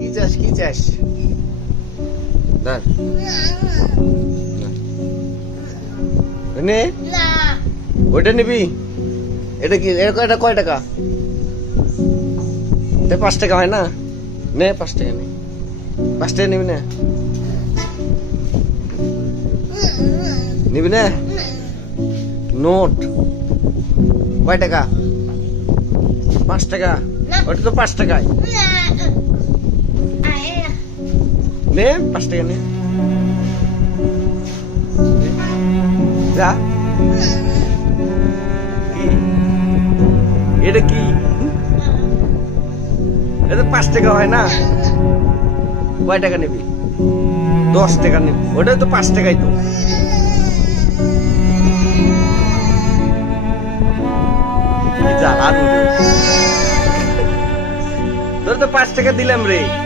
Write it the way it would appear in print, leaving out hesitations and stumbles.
কি চাস কি চাস? নে ওইটা নিবি? এটা কি এটা কয় টাকা? এটা 5 টাকা হয় না? নে 5 টাকা নে, 5 টাকা নিবি না? নিবি না? নোট কয় টাকা? 5 টাকা। ওটা তো 5 টাকায়। নে 5 টাকা নে, যা। এটা কি? এটা 5 টাকা হয় না? কয় টাকা নিবি? 10 টাকা নিবি। ওটা তো 5 টাকাই তো। তোর তো 5 টাকা দিলাম রে।